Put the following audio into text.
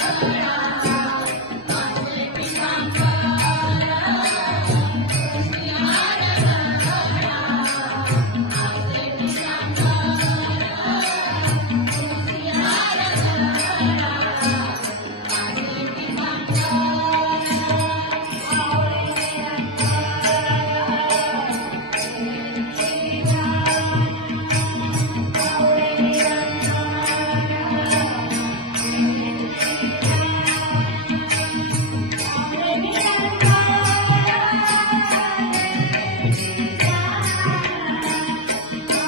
Thank you.